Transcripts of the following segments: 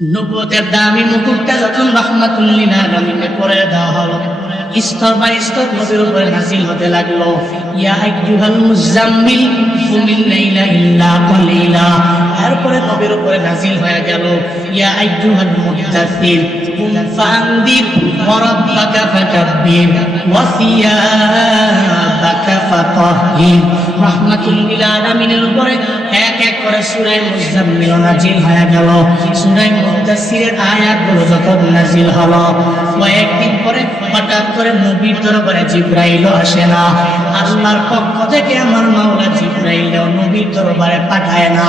নবুয়তের দামি মুকুটটা যখন রাহমাতুল লিল আলামিনে পরে দেওয়া হলো, স্তর বাই স্তর নবীর উপরে নাযিল হতে লাগলো। ইয়া আইয়ুহাল মুযাম্মিল কুমিল লাইলা ইল্লা কালিলা। এরপরে নবীর উপরে নাযিল হয়ে গেল ইয়া আইয়ুহাল মুদ্দাসসির কুম ফাআনদির ওয়া রাব্বাকা ফাকাব্বির ওয়া সিয়াবাকা ফাতাহহির। রাহমাতুল লিল আলামিনের উপরে এক এক করে সূরা মুযাম্মিল নাযিল হয়ে গেল। সূরা মুদ্দাসসিরের আয়াতগুলো যখন নাযিল হলো, কয়েকদিন পরে হঠাৎ করে নবীর দরবারে জিবরাইল আসে না। আল্লাহর পক্ষ থেকে আমার মাওলা জিবরাইল নবীর দরবারে পাঠায় না।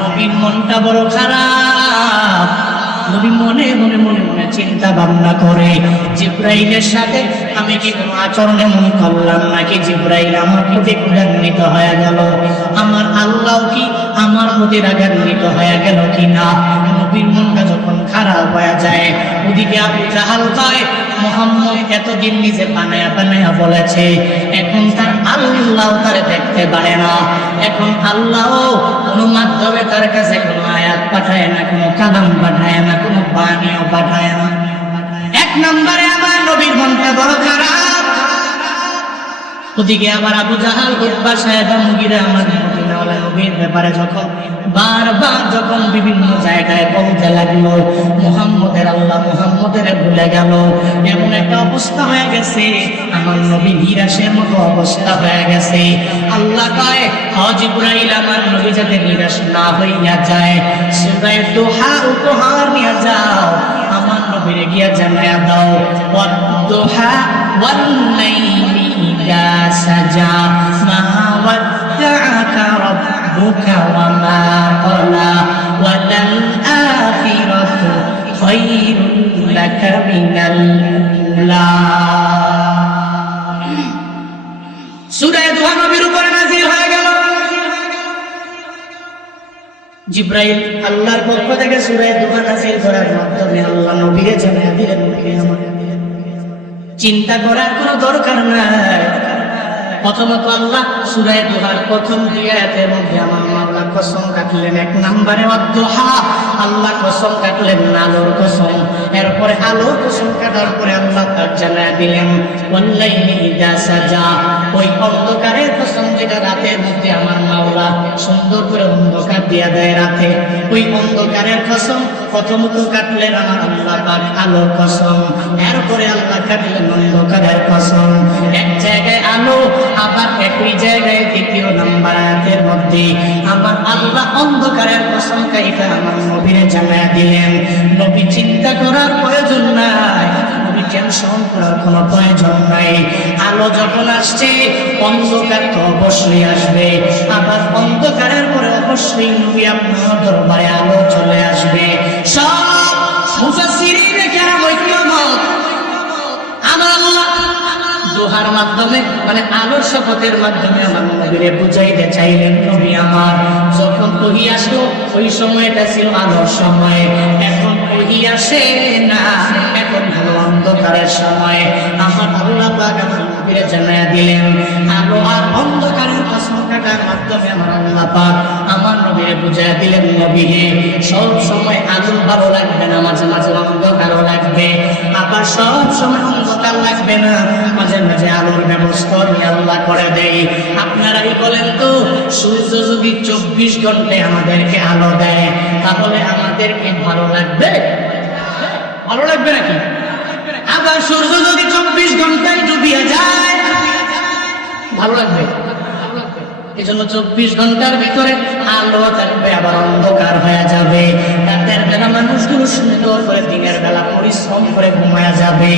নবীর মনটা বড় খারাপ। নবী মনে মনে মনে মনে চিন্তা ভাবনা করে, জিবরাইলের সাথে আমি কি কোনো আচরণ এমন করলাম নাকি জিবরাইল আমার প্রতি রাগান্বিত হয়ে গেল? আমার আল্লাহ কি আমার প্রতি রাগান্বিত হয়ে গেল কিনা? নবীর মনটা যখন খারাপ হয়ে যায়, ওদিকে আবু জাহাল কয় মুহাম্মদ এতদিন নিজে বানায়া বানায়া বলেছে, এখন তার আল্লাহ তার দেখতে পারে না। এখন আল্লাহ কোনো মাধ্যমে তার কাছে কোনো আয়াত পাঠায় না, কোনো কালাম পাঠায় না, কোনো বাণীও পাঠায় না। এক নম্বরে আমার নবীর মনটা বড় খারাপ। ওদিকে আবার আবু জাহাল উতবা সাহেবা মুগিরা আমার মদিনাওয়ালা নবীর ব্যাপারে যখন বারবার যখন বিভিন্ন জায়গায় বলতে লাগলো মুহাম্মদের আল্লাহ মুহাম্মদের ভুলে গেল, এমন একটা অবস্থা হয়ে গেছে, আমার নবী নিরাশের মতো অবস্থা হয়ে গেছে। আল্লাহ কয় জিবরাইল আমার নবী যাতে নিরাশ না হইয়া যায়, সূরা দুহা উপহার নিয়ে যাও, আমার নবীরে গিয়া জানায়া দাও ওয়াদ-দুহা ওয়াল-লাইলি ইযা সাজা মা ওয়াদ্দাআকা রাব্বুকা ওয়া মা ক্বালা ওয়ালাল আখিরাতু খায়রুল লাকা মিনাল উলা। সূরা দুহা নবীর উপরে নাযিল হয়ে গেল। জিবরাইল আল্লাহর পক্ষ থেকে সূরা দুহা নাযিল করার মাধ্যমে আল্লাহ নবীকে জানিয়ে দিলেন, চিন্তা করার কোনো দরকার নাই। প্রথমত আল্লাহ সূরা দুহার প্রথম দুই আয়াতের মধ্যে আমার মাওলা কসম কাটলেন। এক নম্বরে ওয়াদ-দুহা, আল্লাহ কসম কাটলেন আলোর কসম। এরপরে আলোর কসম কাটার পরে আল্লাহ তার জানায়া দিলেন ওয়াল-লাইলি ইযা সাজা, ওই অন্ধকারের কসম যেটা রাতের মধ্যে আমার মাওলা সুন্দর করে অন্ধকার দিয়া দেয় রাতে, ওই অন্ধকারের কসম প্রথমত কাটলেন আমার আল্লাহ পাক আলোর কসম। এরপরে আল্লাহ কাটলেন অন্ধকারের কসম। এক জায়গায় আলো, আবার একই জায়গায় দ্বিতীয় নাম্বার আয়াতের মধ্যে আমার আল্লাহ অন্ধকারের কসম কাইটা আমার নবীরে জানায়া দিলেন। নবী চিন্তা করার প্রয়োজন নাই, নবী টেনশন করার কোনো প্রয়োজন নাই। আলো যখন আসছে অন্ধকার তো অবশ্যই আসবে, আবার অন্ধকারের পরে অবশ্যই নবী আপনার দরবারে আলো চলে আসবে। সব মুফাসসিরিনে কেরাম ঐক্যমত, আমার আল্লাহ দুহার মাধ্যমে মানে আলোর শপথের মাধ্যমে আমার নবীরে বুঝাইতে চাইলেন, নবী আমার যখন ওহী আসলো ওই সময়টা ছিল আলোর সময়, এখন ওহী আসে না, এখন হলো অন্ধকারের সময়। আমার আল্লাহ পাক আমার নবীরে জানায়া দিলেন আলো আর অন্ধকারের কসম কাটার মাধ্যমে আমার আল্লাহ পাক আমার নবীরে বুঝাইয়া দিলেন, নবী হে সব সময় আলো ভালো লাগবে না, মাঝে মাঝে অন্ধকারও লাগবে, আবার সব সময় অন্ধকার লাগবে না, মাঝে মাঝে আলোর ব্যবস্থা নিয়ে আল্লাহ করে দেয়। আপনারাই বলেন তো, সূর্য যদি 24 ঘন্টায় আমাদেরকে আলো দেয় তাহলে আমাদেরকে ভালো লাগবে? ভালো লাগবে নাকি? আবার সূর্য যদি 24 ঘন্টায় ডুবিয়ে যায় ভালো লাগবে? এই জন্য 24 ঘন্টার ভিতরে আলো থাকবে, আবার অন্ধকার হয়ে যাবে। রাতের বেলা মানুষগুলো সুন্দর করে দিনের বেলা পরিশ্রম করে ঘুমায়া যাবে,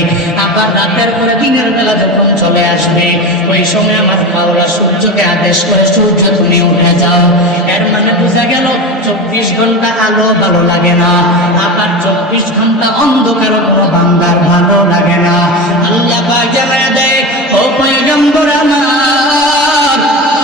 আবার রাতের পরে দিনের বেলা যখন চলে আসবে ওই সময় আমার মাওলা সূর্যকে আদেশ করে সূর্য তুমি উঠে যাও। এর মানে বোঝা গেল 24 ঘন্টা আলো ভালো লাগে না, আবার 24 ঘন্টা অন্ধকারও কোনো বান্দার ভালো লাগে না। আল্লাহ পাক জানায়া দেয়, ও পয়গম্বর আমার,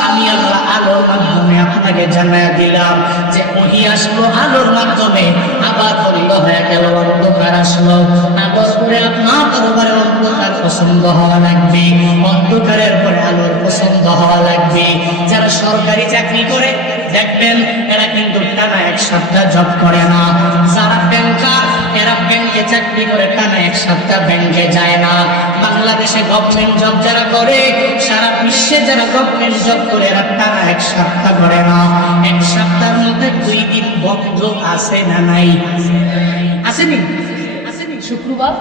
আমি আল্লাহ আলোর মাধ্যমে আপনাকে জানায়া দিলাম যে ওহী আসলো আলোর মাধ্যমে, আবার বন্ধ হয়ে গেল অন্ধকার আসলো, আবার পরে আপনার দরবারে অন্ধকার পছন্দ হওয়া লাগবে, অন্ধকারের পরে আলোর পছন্দ হওয়া লাগবে। যারা সরকারি চাকরি করে দেখবেন এরা কিন্তু টানা 1 সপ্তাহ জব করে না, যারা ব্যাংক চাকরি করে টানা 1 সপ্তাহ ব্যাংকে যায় না। বাংলাদেশে গভর্নমেন্ট জব যারা করে, সারা বিশ্বে যারা গভর্নমেন্ট জব করে, এরা টানা 1 সপ্তাহ করে না। 1 সপ্তাহের মধ্যে 2 দিন বন্ধ আছে না নাই? আসেনি? শুক্রবার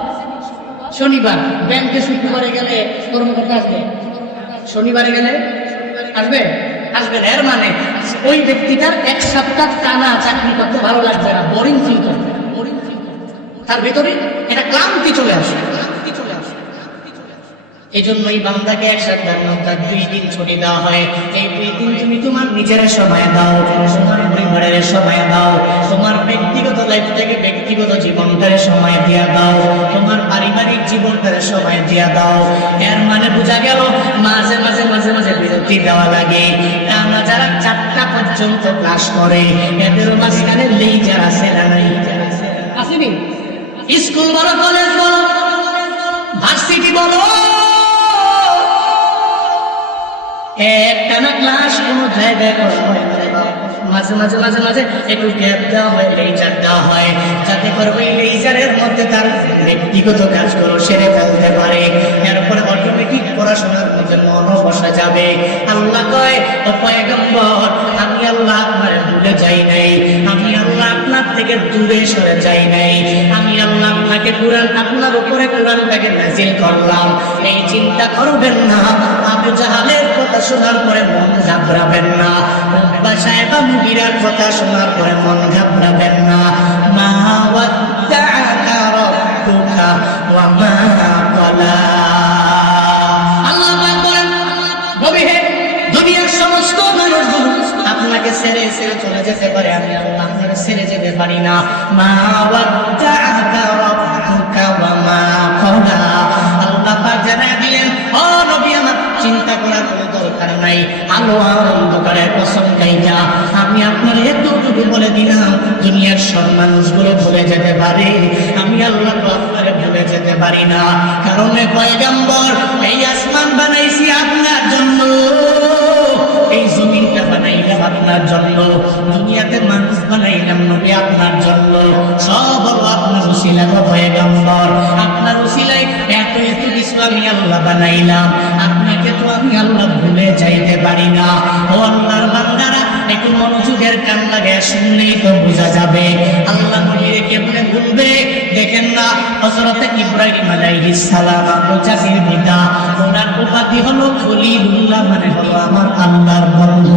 শনিবার ব্যাংকে শুক্রবারে গেলে কর্মকর্তা আসবে, শনিবারে গেলে আসবে আসবে না। এর মানে ওই ব্যক্তিটার 1 সপ্তাহ টানা চাকরি করতে ভালো লাগবে না, বোরিং ফিল করবে, তার ভিতরে এটা ক্লান্তি চলে আসে। এই জন্যই বান্দাকে 1 সপ্তাহের মধ্যে 2 দিন ছুটি দেওয়া হয়। এই 2 দিন তুমি তোমার নিজের সময় দাও, তোমার পরিবারের সময় দাও, তোমার ব্যক্তিগত লাইফ থেকে ব্যক্তিগত জীবনটারে সময় দিয়া দাও, তোমার পারিবারিক জীবনটারে সময় দিয়া দাও। এর মানে বোঝা গেল মাঝে মাঝে মাঝে মাঝে বিরতি দেওয়া লাগে। আমরা যারা 4টা পর্যন্ত ক্লাস করে, এদেরও মাঝখানে লেজার আছে না নাই? আসেনি? স্কুল বলো, কলেজ বলো, ভার্সিটি বলো, একটানা ক্লাস কোনো জায়গায় করা হয় না। মাঝে মাঝে মাঝে মাঝে একটু গ্যাপ দেওয়া হয়, লেজার দেওয়া হয়, যাতে করে ওই লেজারের মধ্যে তার ব্যক্তিগত কাজগুলো সেরে ফেলতে পারে। এরপরে অটোমেটিক পড়াশোনার মধ্যে মনও বসা যাবে। আল্লাহ কয়, ও পয়গম্বর, আমি আল্লাহ আপনার ভুলে যাই নাই, আমি আল্লাহ আপনার থেকে দূরে সরে যাই নাই, আমি আল্লাহ আপনাকে কুরআন, আপনার উপরে কুরআনটাকে নাযিল করলাম। এই চিন্তা করবেন না, আবু জাহালের কথা শোনার পরে মন ঘাবড়াবেন না, রব্বা সাহেব মুগিরার কথা শোনার পরে মন ঘাবড়াবেন না। মা ওয়াদ্দাআকা রাব্বুকা ওয়া মা ক্বালা। আল্লাহ পাক বলেন, নবী হে, দুনিয়ার সমস্ত মানুষগুলো আপনাকে ছেড়ে ছেড়ে চলে যেতে পারে, আমি আল্লাহ আপনাকে ছেড়ে যেতে পারি না। মা ওয়াদ্দাআকা রাব্বুকা ওয়া মা ক্বালা। আল্লাহ পাক জানায় দিলেন, ও নবী আমার চিন্তা করার কোনো দরকার নাই। আলো আর অন্ধকারের কসম খাইয়া আমি আপনার এতটুকু বলে দিলাম, দুনিয়ার সব মানুষগুলো ভুলে যেতে পারে, আমি আল্লাহ তো আপনারে ভুলে যেতে পারি না। কারণ পয়গম্বর, এই আসমান বানাইছি আপনার জন্য, এই জমিনটা বানাইলাম আপনার জন্য, দুনিয়াতে মানুষ বানাইলাম নবী আপনার জন্য, সব হলো আপনার উসিলা গো পয়গম্বর। আপনার উসিলায় এত এত কিছু আমি আল্লাহ বানাইলাম, আপনাকে তো আমি আল্লাহ ভুলে যাইতে পারি না। ও আল্লাহর বান্দারা, একটু মনোযোগের কান লাগায় শুনলেই তো বোঝা যাবে আল্লাহ নবীকে কেমনে ভুলবে। দেখেন না, হযরত ইব্রাহিম আলাইহিস সালাম আবু জাতির পিতা, ওনার উপাধি হলো খলিলুল্লাহ, মানে হলো আমার আল্লাহর বন্ধু।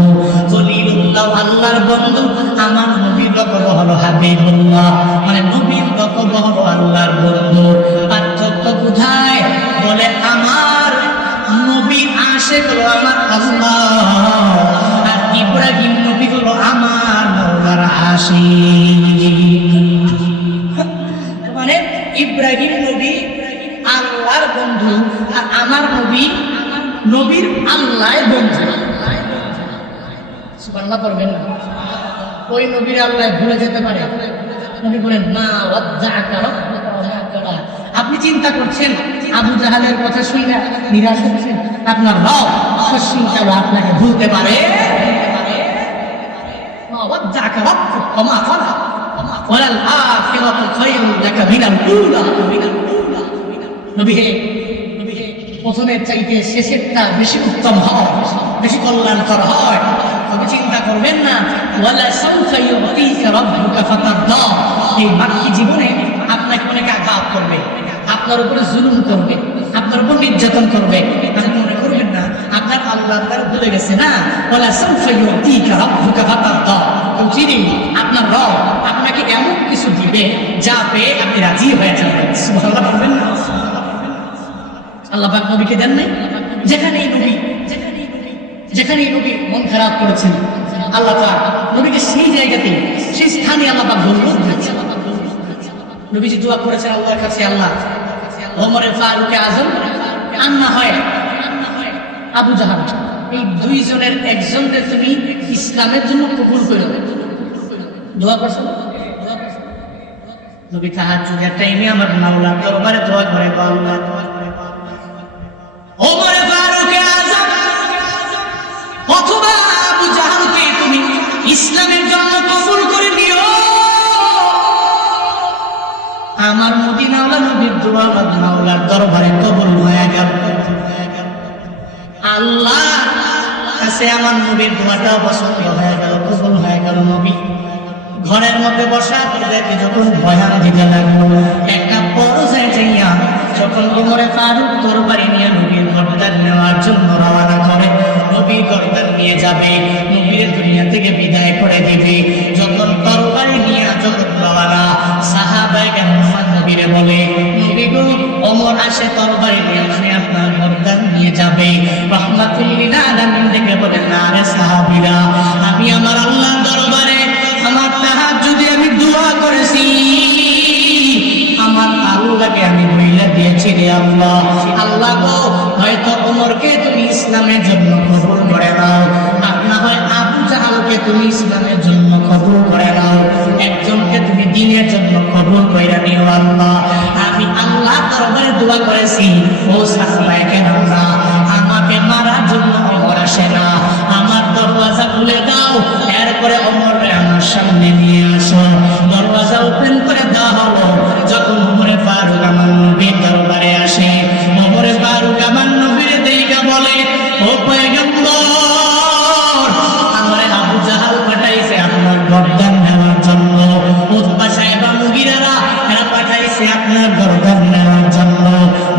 খলিলুল্লাহ আল্লাহর বন্ধু, আমার নবীর লকব হলো হাবিবুল্লাহ, মানে নবীর লকব হলো আল্লাহর বন্ধু। পার্থক্য কোথায়? বলে আমার নবী আশিক হলো আমার আল্লাহ, আর ইব্রাহিম নবী হলো আমার আল্লাহর আশিক। মানে ইব্রাহিম নবী আল্লাহর বন্ধু, আর আমার নবী নবীর আল্লাহর বন্ধু। সুবহানাল্লাহ পড়বেন না? ওই নবীর আল্লাহ ভুলে যেতে পারে? নবী বলেন, মা ওয়াদ্দাআকা রাব্বুকা ওয়া মা ক্বালা। আপনি চিন্তা করছেন আবু জাহালের কথা শুনে নিরাশ হচ্ছেন, আপনার রব সশিংকাল আপনাকে ভুলতে পারে? মা ওয়াদ্দাআকা রাব্বুকা ওয়া মা ক্বালা ওয়ালাল আখিরাতু খায়রুন লাকা মিনাল উলা। নবী হে, প্রথমের চাইতে শেষেরটা বেশি উত্তম হয়, বেশি কল্যাণকর হয়। তবে চিন্তা করবেন না, ওয়ালা সাউফা ইউতিকা রাব্বুকা ফাতারদা। এই বাকি জীবনে আপনাকে অনেক আঘাত করবে, আপনার উপরে জুলুম করবে, আপনার উপর নির্যাতন করবে, আপনি মনে করবেন না আপনার আল্লাহ তার ভুলে গেছে না। ওয়ালা সাউফা ইউতিকা রাব্বুকা ফাতারদা। তো চিনি আপনার রব আপনাকে এমন কিছু দিবে যা পেয়ে আপনি রাজি হয়ে যাবেন। সুবহানাল্লাহ বলবেন না? আল্লাহ পাক নবীকে দেন নাই? যেখানেই নবী মন খারাপ করেছেন, আল্লাহ পাক নবীকে সেই জায়গাতে, সেই স্থানে আল্লাহ পাক বললেন, নবীজি দোয়া করেছেন আল্লাহর কাছে, আল্লাহ ওমর ফারুক আজম আর না হয় আবু জাহাল, এই 2 জনের একজনকে তুমি ইসলামের জন্য কবুল করে দেবে। দোয়া করছেন নবী তাহাজ্জুদের টাইমে আমার মাওলার দরবারে দোয়া করে, আল্লাহ ওমর ফারুক আজম অথবা আবু জাহালকে তুমি ইসলামের জন্য কবুল করে নিও। আমার মদিনাওয়ালা নবীর দোয়া মাওলার দরবারে কবুল হয়ে গেল। আল্লাহ কাছে আমার নবীর দোয়াটাও পছন্দ হয়ে গেল, কবুল হয়ে গেল। নবী ঘরের মধ্যে বসা দেখে যখন বয়ান দিতে লাগলো, একটা পর্যায়ে যাইয়া যখন ওমরে ফারুক তরবারি নিয়ে নবীর গর্দান নেওয়ার জন্য রওনা করে, নবী গর্দান নিয়ে যাবে, নবীর দুনিয়া থেকে বিদায় করে দিবে, যখন তরবারি নিয়ে যখন রওনা, সাহাবায়ে কেরাম নবীরে বলে, নবী গো ওমর আসে তরবারি নিয়ে, আপনি আপনার গর্দান নিয়ে যাবে। রাহমাতুল লিল আলামিন দেখে বলে, না রে সাহাবীরা, আমি আমার আল্লাহর দরবারে আমার তাহাজ্জুদে আমি দোয়া করেছি, আমার আল্লাহকে আমি বইলা দিয়েছি রে আল্লাহ, আল্লাহ গো হয়তো ওমরকে তুমি ইসলামের জন্য কবুল করে নাও, আর না হয় আবু জাহালকে তুমি ইসলামের জন্য কবুল করে নাও, একজনকে তুমি দ্বীনের জন্য কবুল কইরা নিও আল্লাহ। আমি আল্লাহ দরবারে দোয়া করেছি, ও সাহাবায়ে কেরামরা, আমাকে মারার জন্য ওমর আসে না, আমার দরওয়াজা খুলে দাও, এরপরে ওমরকে আমার সামনে নিয়ে আসো। দরওয়াজা ওপেন করে দেওয়া হলো। যখন ওমরে ফারুক আমার নবীর দরবারে আসে, ওমরে ফারুক আমার নবীর দেইগা বলে, ও পয়গম্বর, আমারে আবু জাহাল পাঠাইছে আপনার গর্দান নেওয়ার জন্য, উতবা সাহেবা মুগিরারা এরা পাঠাইছে আপনার গর্দান নেওয়ার জন্য।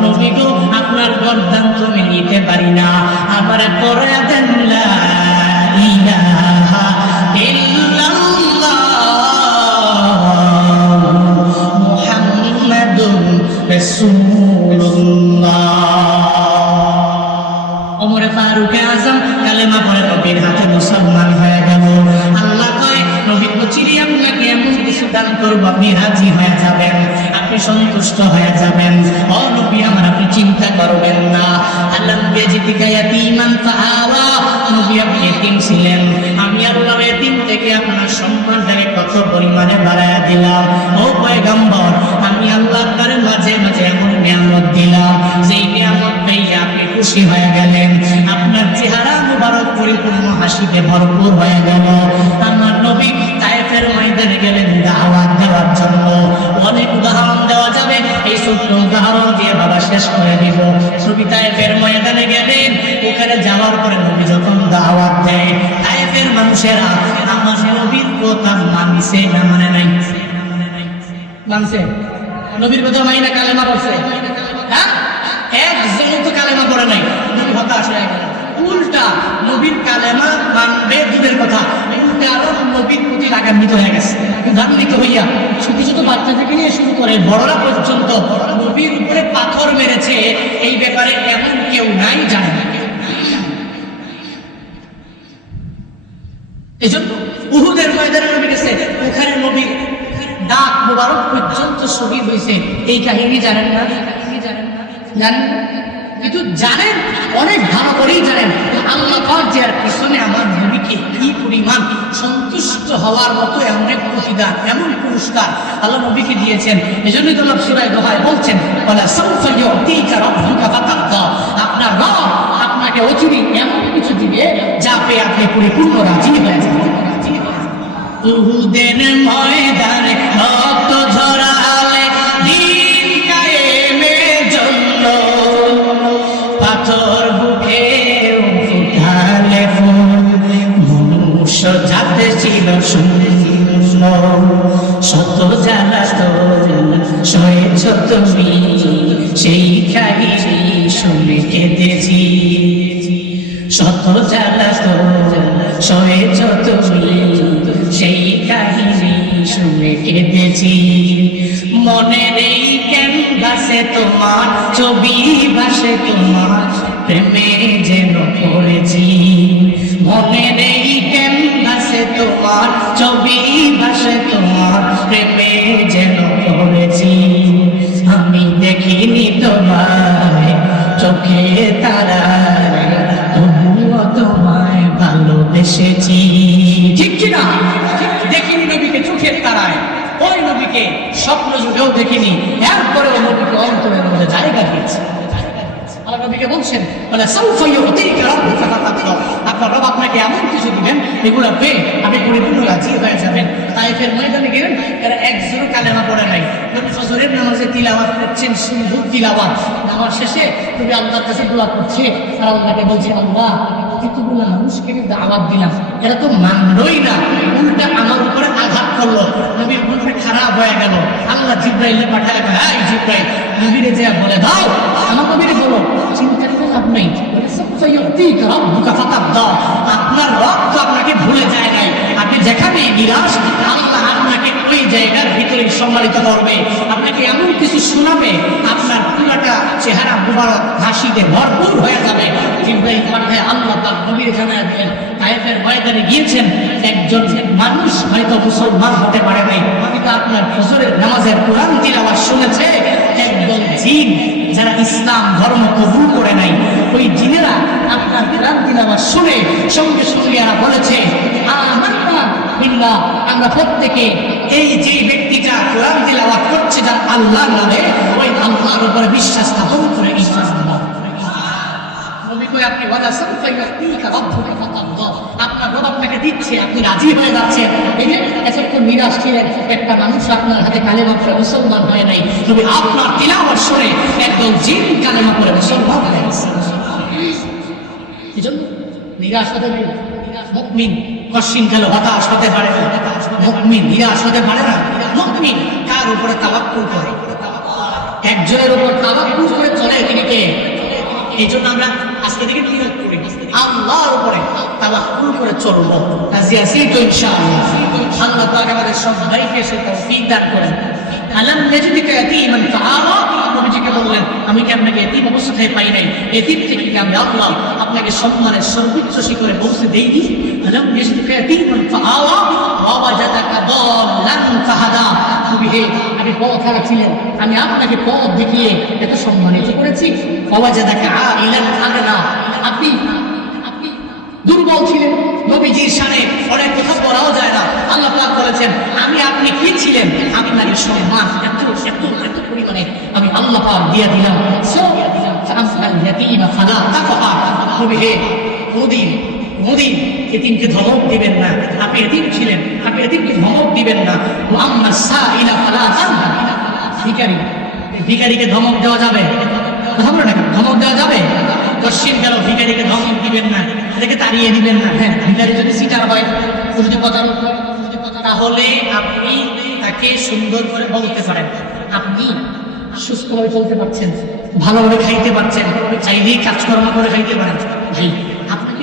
নবী গো আপনার গর্দান তুমি নিতে পারি না, আমারে পরে দেন লা ইলাহা ইল্লাল্লাহ মুহাম্মাদুর রাসূলুল্লাহ। ওমরে ফারুক আযম কালেমা পড়ে নবীর হাতে মুসলমান হয়ে গেল। আল্লাহ কয়, নবী চিরি আপনাকে এমন কিছু দান করব, আপনি রাজি হয়ে যাবেন, আপনি সন্তুষ্ট হয়ে যাবেন। ও নবী আমার, আপনি চিন্তা করবেন না। আল্লাহ বেজিতিকা ইয়াতীমান ফাআওয়া, নবী আপনি এতিম ছিলেন, আমি আল্লাহর এতিম থেকে আপনার সম্মানটাকে কত পরিমাণে বাড়ায়া দিলাম। ও পয়গম্বর, আমি আল্লাহ তার মাঝে মাঝে এমন নিয়ামত দিলাম, যেই নিয়ামত পেয়ে আপনি খুশি হয়ে গেলেন, আপনার চেহারা মুবারক পরিপূর্ণ হাসিতে ভরপুর হয়ে গেল। আমার নবী তায়েফের ময়দানে গেলেন দাওয়াত দেওয়ার জন্য। অনেক উদাহরণ দেওয়া যাবে, এই ছোট্ট উদাহরণ দিয়ে বাবা শেষ করে দিব। নবী তায়েফের ময়দানে গেলেন, ওখানে যাওয়ার পরে নবী যখন দাওয়াত দেয়, তায়েফের মানুষেরা আমার নবীর কথা মানছে না মানে নাই? মানছে? নবীর কথা মানি না, কালেমা পড়ছে? হ্যাঁ, একজন তো কালেমা পড়ে নাই। নবী হতাশ হয়ে গেলেন। উল্টা নবীর কালেমা মানবে দূরের কথা, উল্টা আরো নবীর প্রতি রাগান্বিত হয়ে গেছে, রাগান্বিত হইয়া ছোট ছোট বাচ্চা থেকে নিয়ে শুরু করে বড়রা পর্যন্ত নবীর উপরে পাথর মেরেছে। এই ব্যাপারে এমন কেউ নাই জানে না। এই জন্য উহুদের ময়দানে নবী গেছে, ওখানে নবীর দাঁত মোবারক পর্যন্ত শহীদ হয়েছে। এই কাহিনী জানেন না? জানেন কিন্তু জানেন, অনেক ভালো করেই জানেন আল্লাহ পাক যে পিছনে আমার নবীকে কি পরিমাণ সন্তুষ্ট হওয়ার মতো এমন এক প্রতিদান, এমন পুরস্কার আল্লাহ নবীকে দিয়েছেন। এজন্যই তো আল্লাহ সূরা দোহায় বলছেন, ওয়ালা সাউফা ইউতিকা রাব্বুকা ফাতারদা, আপনার রব আপনাকে অচিরে এমন কিছু দিবে যা পেয়ে আপনি পরিপূর্ণ রাজি হয়ে যাবেন। উহুদের ময়দানে রক্ত ঝরালে দিন কায়েমের জন্য, পাথর বুকে ফুটালে ফুল, মনুষ্য জাতে ছিল শূন্য, শত জ্বালাতন সয়েছ তুমি, সেই কাহিনী শুনে কেঁদেছি, শত জ্বালাতন সয়েছ তুমি, সেই কাহিনী শুনে কেঁদেছি। মনের এই ক্যানভাসে তোমার ছবি ভাসে, তোমার প্রেমে যেন পড়েছি। মনের এই ক্যানভাসে তোমার ছবি ভাসে, তোমার প্রেমে যেন পড়েছি। আমি দেখিনি তোমায় চোখে তারায়, তবুও তোমায় ভালোবেসেছি। ঠিক কিনা? দেখিনি নবীকে চোখের তারায়, ওই নবীকে স্বপ্ন যুগেও দেখিনি, এরপরেও নবীকে অন্তরের মধ্যে জায়গা দিয়েছে। আল্লাহ নবীকে বলছেন, বলে সাউফা ইউতিকা রাব্বুকা ফাতারদা, আপনার রব আপনাকে এমন কিছু দিবেন এগুলো পেয়ে আপনি পরিপূর্ণ রাজি হয়ে যাবেন। তায়েফের ময়দানে গেলেন, এরা একজনও কালেমা পড়ে নাই। নবী ফজরের তিলাওয়াত করছেন, সুন্দর তিলাওয়াত। আমার শেষে তুমি আল্লাহর কাছে দোয়া করছে আর আল্লাহকে বলছে, আল্লাহ এতগুলো মানুষকে দাওয়াত দিলাম, এরা তো মানলই না, উল্টা আমার উপরে আঘাত করলো। নবীর মনটা খারাপ হয়ে গেল। আল্লাহ জিব্রাইলকে পাঠায়, এই জিব্রাইল নবীরে যে বলে দাও, আমার নবীরে বলো চিন্তা করে লাভ নেই, আপনার রব তো আপনাকে ভুলে যায় নাই। আপনি যেখানে নিরাশ, আল্লাহ আপনাকে ওই জায়গার ভিতরে সম্মানিত করবে, আপনাকে এমন কিছু শোনাবে, আপনার পুরাটা চেহারা মুবারক হাসিতে ভরপুর হয়ে যাবে। জিব্রাইল পাঠায় আল্লাহ পাক নবীর জানায় দিলেন, তায়েফের ময়দানে গিয়েছেন, একজন মানুষ হয়তো মুসলমান হতে পারে নাই, কিন্তু আপনার ফজরের নামাজের কোরআন তিলাওয়াত শুনেছে। একদল জিন যারা ইসলাম ধর্ম কবুল করে নাই, ওই জিনেরা আপনার কোরআন তিলাওয়াত শুনে সঙ্গে সঙ্গে এরা বলেছে, আমান্না বিল্লাহ, আমরা প্রত্যেকে এই যে ব্যক্তিটা কোরআন তিলাওয়াত করছে যার আল্লাহর নামে, ওই আল্লাহর উপরে বিশ্বাস স্থাপন করে ইসলাম। আপনি আপনার রব আপনাকে দিচ্ছে, আপনি রাজি হয়ে যাচ্ছেন। এই যে এতক্ষণ নিরাশ ছিলেন, একটা মানুষ আপনার হাতে কালেমা পড়ে মুসলমান হয় নাই, তবে আপনার তিলাওয়াত শুনে একদল জিন কালেমা পড়ে মুসলমান হয়ে গেছে। এজন্য নিরাশ হতে পারে না মুমিন, কশিন গেল হতাশ হতে পারে না মুমিন, নিরাশ হতে পারে না মুমিন। কার উপরে তাওয়াক্কুল করে? একজনের উপর তাওয়াক্কুল করে চলে তিনি কে? এই জন্য আমরা আজকে থেকে নিয়ত করি আল্লাহর উপরে তাওয়াক্কুল করে চলবো। রাজি আছি তো ইনশাআল্লাহ? আল্লাহ পাক আমাদের সবাইকে সে তৌফিক দান করেন। আলাম নাজিদিকা ইয়াতীমান ফাআওয়া, নবীজিকে বললেন, আমি কি আপনাকে এতিম অবস্থায় পাই নাই? এতিম থেকে কি আমি আল্লাহ আপনাকে সম্মানের সর্বোচ্চ শিখরে পৌঁছে দেইনি? আলাম নাজিদিকা ইয়াতীমান ফাআওয়া ওয়া ওয়াজাদাকা দাল্লান ফাহাদা, নবী হে আপনি পথ হারা ছিলেন, আমি আপনাকে পথ দেখিয়ে এত সম্মানিত করেছি। ওয়া ওয়াজাদাকা আইলান আগনা, আপনি দুর্বল ছিলেন। নবীজির শানে অনেক কথা বলাও যায় না। আল্লাহ পাক বলেছেন, আমি আপনি কি ছিলেন, আপনাকে সম্মান এত এত এত পরিমাণে আমি আল্লাহ পাক দিয়ে দিলাম। এতিমকে ধমক দিবেন না, আপনি এতিম ছিলেন, আপনি এতিমকে ধমক দিবেন না। ভিখারি, ভিখারিকে ধমক দেওয়া যাবে? ধমক দেওয়া যাবে? কশিন গেল, ভিখারিকে ধমক দিবেন না, এটাকে তাড়িয়ে দিবেন না। হ্যাঁ, ভিখারি যদি সিটার হয়, যদি প্রতারক হয়, তাহলে আপনি তাকে সুন্দর করে বলতে পারেন, আপনি সুস্থভাবে চলতে পারছেন, ভালোভাবে খাইতে পারছেন, চাইলেই কাজকর্ম করে খাইতে পারেন। ভাই আপনাকে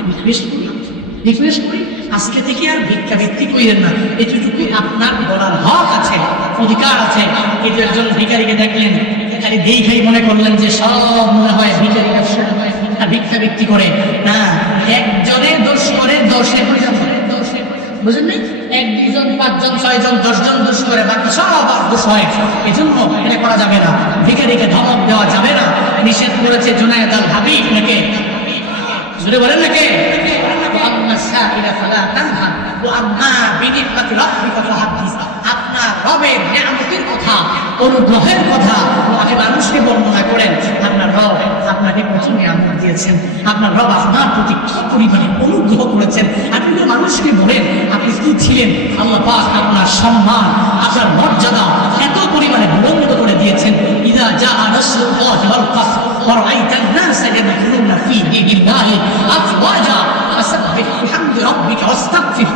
রিকোয়েস্ট করি আজকে থেকে আর ভিক্ষাবৃত্তি কইলেন না। এটুকুই আপনার বলার হক আছে, অধিকার আছে। কিন্তু একজন ভিখারিকে দেখলেন, খালি দেখেই মনে করলেন যে সব মনে হয় ভিখারি ব্যবসা ভিক্ষাবৃত্তি করে না। একজনে দোষ করে, দোষে বুঝলেন না? এক দুজন পাঁচজন ছয়জন দশজন দোষ করে, বাকি সব দোষ হয়। এই জন্য এটা করা যাবে না, ভিখারিকে ধমক দেওয়া যাবে না। নিষেধ করেছে জুনায়েদ আল হাবিব নাকি? জোরে বলেন নাকি? আপনার রবের নিয়ামতের কথা, অনুগ্রহের কথা আপনি মানুষকে বর্ণনা করেন। আপনার রব আপনাকে প্রচুর নিয়ামত দিয়েছেন, আপনার রব আপনার প্রতি কি পরিমাণে অনুগ্রহ করেছেন, আপনি তো মানুষকে বলেন আপনি কি ছিলেন। আল্লাহ পাক আপনার সম্মান, আপনার মর্যাদা এত পরিমাণে বুলন্দ করে দিয়েছেন। ইযা জাআ নাসরুল্লাহি ওয়াল ফাতহ ওয়া রাআইতান নাসা ইয়াদখুলুনা ফী দীনিল্লাহি আফওয়াজা ফাসাব্বিহ বিহামদি রাব্বিকা ওয়াস্তাগফির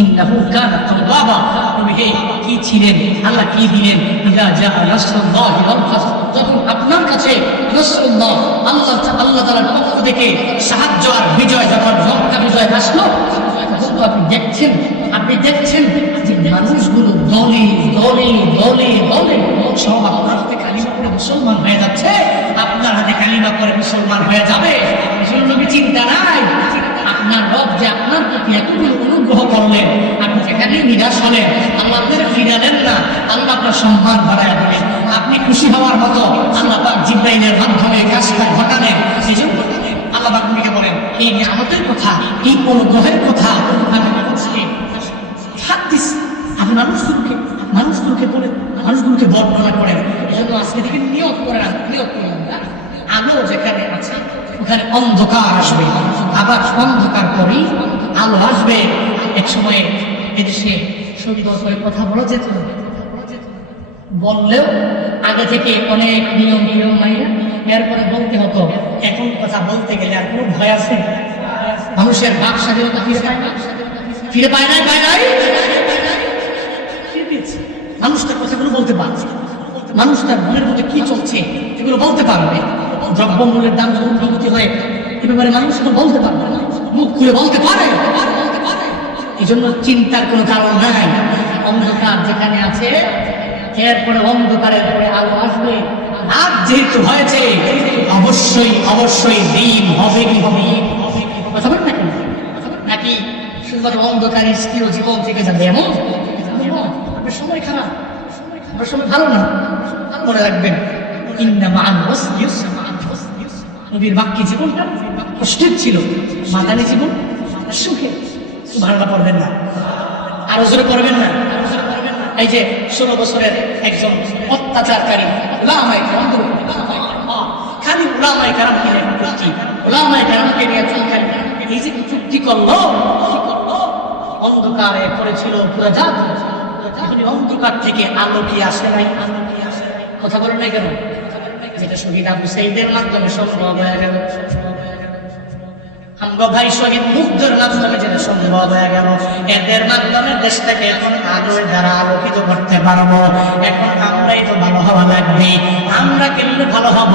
ইন্নাহু কানা তাওয়াবা। নবী হে কি ছিলেন, আল্লাহ কি দিলেন? ইযা জাআ নাসরুল্লাহি ওয়াল ফাতহ, যখন আপনার কাছে রাসূলুল্লাহ আল্লাহ তাআলার পক্ষ থেকে সাহায্য আর বিজয়, যখন মক্কা বিজয় আসলো, তখন তো আপনি দেখছেন যে মানুষগুলো দলে দলে দলে দলে সব আপনার হাতে কালিমা পড়ে মুসলমান হয়ে যাচ্ছে। আপনার হাতে কালিমা পড়ে মুসলমান হয়ে যাবে, এজন্য নবী চিন্তা নাই। আপনার রব যে আপনার প্রতি এতগুলো অনুগ্রহ করলেন, আপনি যেখানেই নিরাশ হলেন, আল্লাহ আপনাকে ফিরালেন না, আল্লাহ আপনার সম্মান বাড়ায় দিলেন। আপনি খুশি হওয়ার মতো আল্লাহ পাক জিবরাইলের মাধ্যমে কাজটা ঘটালেন। সেই জন্য আল্লাহ পাক আপনাকে বলেন, এই নিয়ামতের কথা, এই অনুগ্রহের কথা আমি মানুষকে হাদিস, আপনি মানুষগুলোকে বলেন, মানুষগুলোকে বর্ণনা করেন। এই জন্য আজকে থেকে নিয়ত করে আমরা আলো যেখানে আছে ওখানে অন্ধকার আসবে, আবার অন্ধকার পরেই আলো আসবে। এক সময়ে এদেশে সুন্দর করে কথা বলা যেত, বললেও আগে থেকে অনেক নিয়ম মাইয়া এরপরে বলতে হতো। এখন কথা বলতে গেলে আর কোনো ভয় আছে? মানুষের বাক স্বাধীনতা ফিরে পায় না, ফিরে পায় নাই, পায় নাই, মানুষ তার কথাগুলো বলতে পারছে, মানুষ তার মনের মধ্যে কি চলছে এগুলো বলতে পারবে। দ্রব্যমূল্যের দাম যখন উন্নতি হয় এ ব্যাপারে মানুষ বলতে পারবে না, মুখ খুলে বলতে পারে। এই জন্য চিন্তার কোনো কারণ নাই। অন্ধকার যেখানে আছে এরপরে অন্ধকারের পরে আলো আসবে। রাত যেহেতু হয়েছে অবশ্যই অবশ্যই দিন হবে কি হবে, কথা বলেন নাকি? নাকি শুধুমাত্র অন্ধকার স্থির জীবন থেকে যাবে এমন? আপনার সময় খারাপ, আপনার সময় ভালো না, মনে রাখবেন নবীর বাক্যে জীবনটা কষ্টের ছিল, মাদানী জীবন সুখে। ভাড়া পড়বেন না, আরো জোরে পড়বেন না। এই যে 16 বছরের একজন অত্যাচারকারী উলামায়ে কেরাম, খালি উলামায়ে কেরাম কে নিয়ে চুক্তি, উলামায়ে কেরামকে নিয়ে চুক্তি, এই যে চুক্তি করলো, অন্ধকারে পড়েছিল পুরো জাত। অন্ধকার থেকে আলো কি আসে নাই? কথা বলেন নাই কেন? যেটা শহীদ আবু সাঈদের মাধ্যমে সম্ভব হয়ে গেল, আমগো ভাই শহীদ মুগ্ধর মাধ্যমে যেটা সম্ভব হয়ে গেল, এদের মাধ্যমে দেশটাকে এখন আলোর দ্বারা আলোকিত করতে পারবো। এখন আমরাই তো ভালো হওয়া লাগবে। আমরা কেমনে ভালো হব?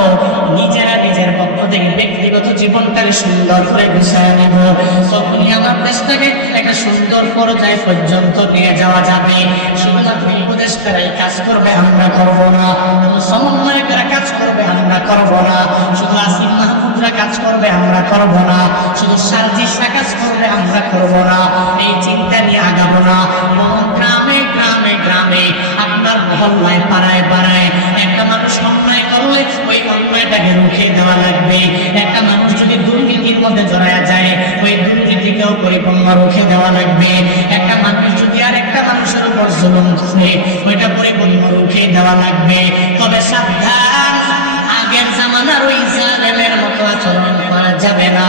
নিজেরা নিজের পক্ষ থেকে ব্যক্তিগত জীবনটাকে সুন্দর করে গুছিয়ে নেব, তখনই আমার দেশটাকে একটা সুন্দর পর্যায় পর্যন্ত নিয়ে যাওয়া যাবে। শুধুমাত্র উপদেষ্টারাই কাজ করবে, আমরা করবো না। সমন্বয়করা কাজ করবে, আমরা করবো না। শুধু আসিফ মাহমুদরা কাজ করবে, আমরা করবো না। শুধু সার্জিসরা কাজ করবে, আমরা করবো না। এই চিন্তা নিয়ে আগাবো না। গ্রামে গ্রামে গ্রামে, আপনার মহল্লায় পাড়ায় পাড়ায় একটা মানুষ অন্যায় করলে ওই অন্যায়টাকে রুখে দেওয়া লাগবে। একটা মানুষ যদি দুর্নীতির মধ্যে জড়ায়া যায়, ওই দুর্নীতিকেও পরিপূর্ণ রুখে দেওয়া লাগবে। একটা মানুষ যদি আর একটা মানুষের উপর জুলুম করে, ওইটা পরিপূর্ণ রুখে দেওয়া লাগবে। তবে সাবধান, আগের জামানার ওই জালেমের মতো আচরণ করা যাবে না।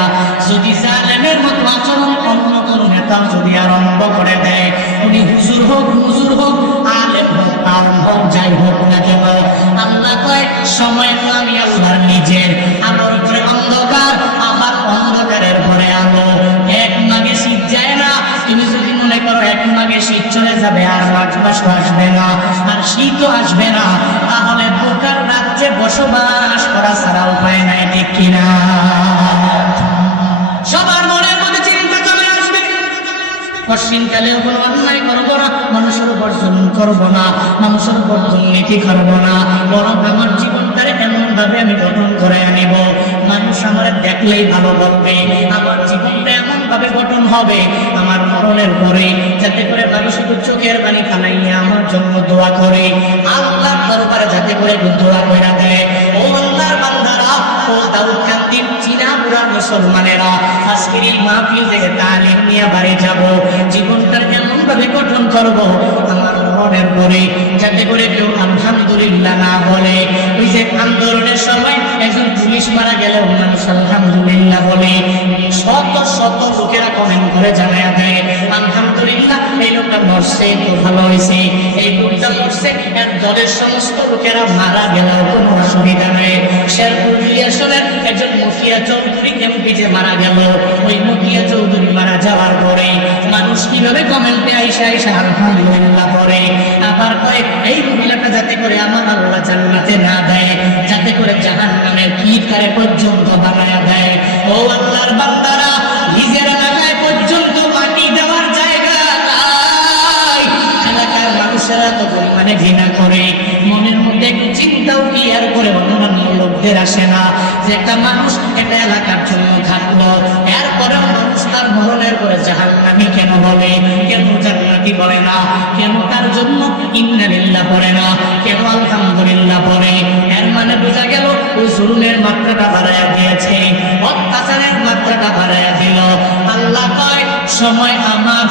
যদি জালেমের মতো আচরণ অন্য কোন নেতা যদি আরম্ভ করে দেয়, উনি হুজুর হোক, আলেম হোক, আলেম হোক, যাই হোক না কেন, আল্লাহ কয় সময় তো আমি আল্লাহর নিজের আলোর উপরে অন্ধকার, আমার অন্ধকারের পরে আলো। এক মাঘে শীত যায় না। তুমি যদি মনে করো এক মাঘে শীত চলে যাবে আর মাঘ মাস আসবে না, আর শীতও আসবে না, তাহলে বোকার রাজ্যে বসবাস করা ছাড়া উপায় নাই, ঠিক কিনা? সবার মনের মধ্যে চিন্তা চলে আসবে, পশ্চিমকালেও কোনো অন্যায় করবো না, মানুষের উপর জুলুম করবো না, মানুষের উপর দুর্নীতি করবো না, বরং আমার জীবনটারে এমন ভাবে আমি গঠন করে আনিব, মানুষ আমার দেখলেই ভালো বলবে। আমার জীবনটা এমন ভাবে গঠন হবে আমার মরণের পরে, যাতে করে মানুষ একটু চোখের পানি ফালাইয়া আমার জন্য দোয়া করে, আল্লাহর দরবারে যাতে করে দোয়া কইরা দেয়। ও আল্লাহর বান্দারা, ও দাউদকান্দির চিনাপুরা মুসলমানেরা, আজকের এই মাহফিল থেকে তালিম নিয়ে বাড়ি যাব। জীবনটার এমন ভাবে গঠন করব আমার মরণের পরে, যাতে করে কেউ আলহামদুলিল্লাহ না বলে। ওই যে আন্দোলনের সময় একজন পুলিশ মারা গেলেও মানুষ আলহামদুলিল্লাহ বলে, শত শত লোকেরা কমেন্ট করে জানায় দেয় আলহামদুলিল্লাহ, এই লোকটা মরছে তো ভালো হয়েছে, এই লোকটা মরছে, এর দলের সমস্ত লোকেরা মারা গেলেও কোনো অসুবিধা নেই। শেরপুর ইলেকশনের একজন মুখিয়া চৌধুরী এমপিতে মারা গেল, ওই মুখিয়া চৌধুরী মারা যাওয়ার পরে মানুষ কিভাবে কমেন্টে আইসা আইসা আলহামদুলিল্লাহ করে, আবার কয় এই মহিলাটা যাতে করে আমার আল্লাহ জান্নাতে না দেয়, যাতে করে জাহান্নামের কিকারে পর্যন্ত বানায়া দেয়। ও আল্লাহর বান্দারা, নিজের এলাকায় পর্যন্ত মাটি দেওয়ার জায়গা নাই, এলাকার মানুষেরা তো মানে ঘৃণা করে, মনের মধ্যে একটু চিন্তাও কি আর করে অন্যান্য লোকদের আসে না যে একটা মানুষ একটা এলাকার জন্য থাকলো, এরপরেও মানুষ তার মরণের পরে জাহান্নামী কেন বলে, কেন জান্নাতি বলে না, কেন তার জন্য ইন্না লিল্লাহ পড়ে না, কেন আলহামদুলিল্লাহ পড়ে? এর মানে বোঝা গেল ওই জুলুমের মাত্রাটা বাড়াইয়া দিয়েছে, অত্যাচারের মাত্রাটা বাড়াইয়া দিল। আল্লাহ কয় সময় আমার,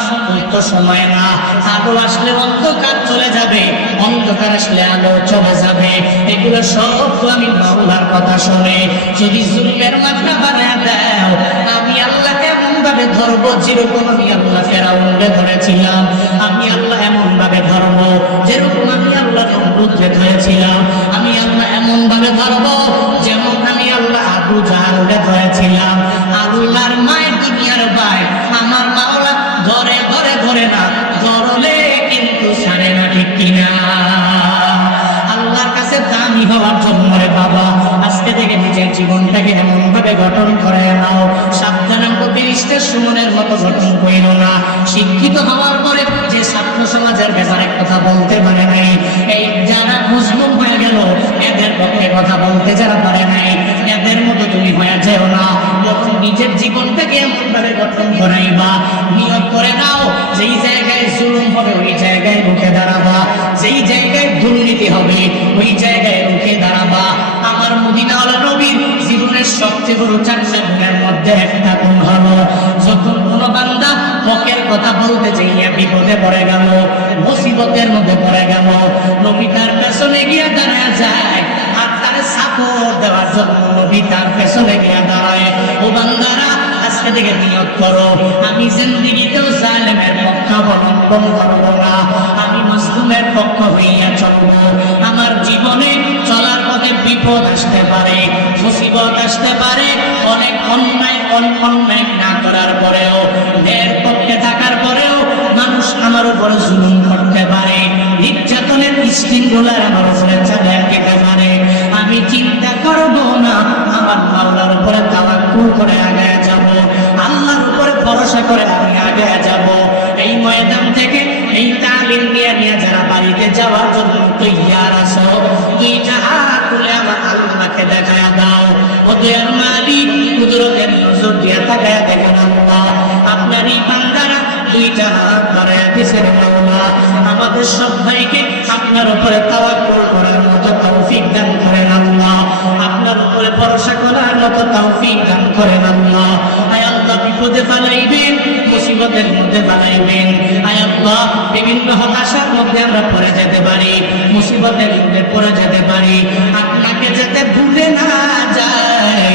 তো সময় না। আলো আসলে অন্ধকার চলে যাবে, অন্ধকার আসলে আলো চলে যাবে, এগুলো সব আমি মাওলার কথা শুনে যদি জুলুমের মাত্রা বাড়াইয়া দাও, আমি আল্লাহকে এমন ভাবে ধরবো যেরকম আমি আল্লাহ ফেরাউনকে ধরেছিলাম, আমি আল্লাহ এমন ভাবে ধরবো যেরকম আমি আল্লাহ নমরুদকে ধরেছিলাম, আমি আল্লাহ এমন ভাবে ধরবো যেমন আমি আল্লাহ আবু জাহলকে ধরেছিলাম। আল্লাহর মায়ের দুনিয়ার ভাই আমার মাওলা ধরে ধরে ধরে না, ধরলে কিন্তু ছাড়ে না, ঠিক কিনা? আল্লাহর কাছে দামি হওয়ার জন্য রে বাবা আজকে থেকে নিজের জীবনটাকে এমন ভাবে গঠন করে নাও, সাবধান ফেরেশতার সুমনের মতো গঠন করিল না। শিক্ষিত হওয়ার পরে যে ছাত্র সমাজের ব্যাপারে কথা বলতে পারে নাই, এই যারা মুসলিম হয়ে গেল এদের পক্ষে কথা বলতে যারা পারে নাই, এদের মতো তুমি হয়ে যাও না। যখন নিজের জীবনটাকে এমন ভাবে গঠন করাইবা, নিয়ত করে নাও যেই জায়গায় জুলুম হবে ওই জায়গায় রুখে দাঁড়াবা, যেই জায়গায় দুর্নীতি হবে ওই জায়গায় রুখে দাঁড়াবা। আমার মদিনাওয়ালা নবীর জীবনের সবচেয়ে বড় চারটা গুণের মধ্যে একটা গুণ হলো, যখন কোনো বান্দা হকের কথা বলতে যাইয়া বিপদে পড়ে গেল, মুসিবতের মধ্যে পড়ে গেল, নবী তার পেছনে গিয়ে দাঁড়ায় যায় আর তার সাপোর্ট দেওয়ার জন্য নবী তার পেছনে গিয়ে দাঁড়ায়। ও বান্দারা আজকে থেকে নিয়ত করো, আমি জিন্দেগিতেও জালেমের পক্ষ অবলম্বন করব না, আমি মাজলুমের পক্ষ হইয়া চলব। আমার জীবনে চলার পথে বিপদ আসতে পারে, মুসিবত আসতে পারে, অনেক অন্যায় না করার পরেও, এর পক্ষে থাকার পরেও মানুষ আমার উপরে জুলুম করতে পারে, নির্যাতনের স্টিমগুলার আমার উপরে চালিয়ে দিতে পারে। আমি চিন্তা করব না, আমার মাওলার উপরে তাওয়াক্কুল করে আগায় যাব, আল্লাহর উপরে ভরসা করে আমি আগায় যাব। এই ময়দান থেকে এই তালিম নিয়ে যারা বাড়িতে যাওয়ার জন্য তৈয়ার আছো, দুইটা হাত তুলে আমার আল্লাহকে দেখায় দাও। ও দয়ার মালিক, কুদরতের নজর দিয়ে তাকায় দেখেন আল্লাহ, আপনার এই বান্দারা দুইটা হাত বাড়ায় দিয়েছেন আল্লাহ, আমাদের সবাইকে আপনার উপরে তাওয়াক্কুল করার মতো তৌফিক দান করেন আল্লাহ, আপনার উপরে ভরসা করার মতো তৌফিক দান করেন আল্লাহ। আয় আল্লাহ বিপদে বানাইবেন, মুসিবতের মধ্যে বানাইবেন। আয় আল্লাহ বিভিন্ন হতাশার মধ্যে আমরা পড়ে যেতে পারি, মুসিবতের মধ্যে পড়ে যেতে পারি, আপনাকে যাতে ভুলে না যাই,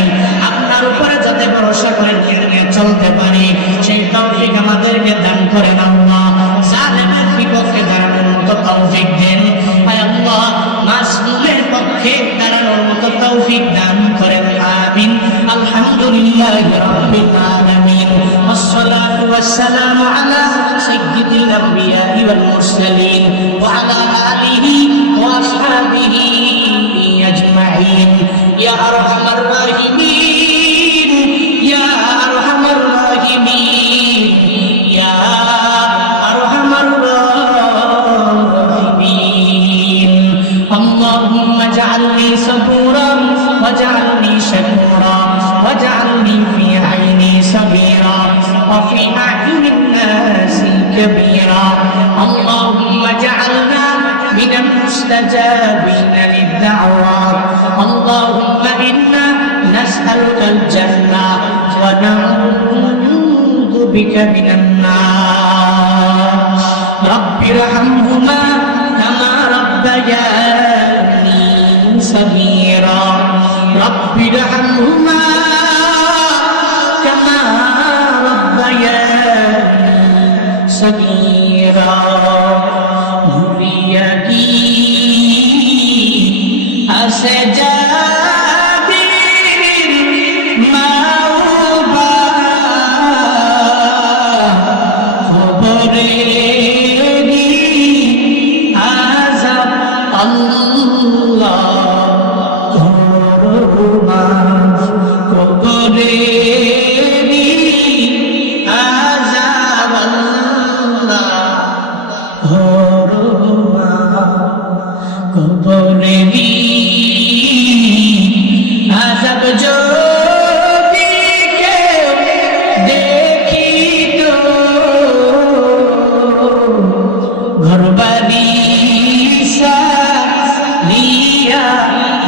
আপনার উপরে যাতে ভরসা করে নিয়ে চলতে পারি, সেই তৌফিক আমাদেরকে দান করেন আল্লাহ। জালেমের বিপক্ষে দাঁড়ানোর মতো তৌফিক দেন আয় আল্লাহ, মাজলুমের পক্ষে দাঁড়ানোর মতো তৌফিক দান করেন, আমিন। আলহামদুলিল্লাহি রাব্বিল আলামিন, والصلاة والسلام على سيد الأنبياء والمرسلين وعلى آله وأصحابه أجمعين. يا أرحم الراحمين، يا أرحم الراحمين، يا أرحم الراحمين. اللهم اجعلني صبورا واجعلني شكورا واجعلني في عيني صغيرا وفي أعين الناس كبيرا. اللهم اجعلنا من المستجابين للدعوات. اللهم إنا نسألك الجنة ونعوذ بك من النار. رب ارحمهما كما ربياني صغيرا. رب ارحمهما كما ربياني صغيرا. ভুলিয়া কি আসে যাবির মাওবা, খবরে দি আযাব আল্লাহ করুমা, খবরে দি আযাব আল্লাহ করুমা, খবরে দি আযাব যদি কেউ দেখিত, ঘরবাড়ি সারিয়া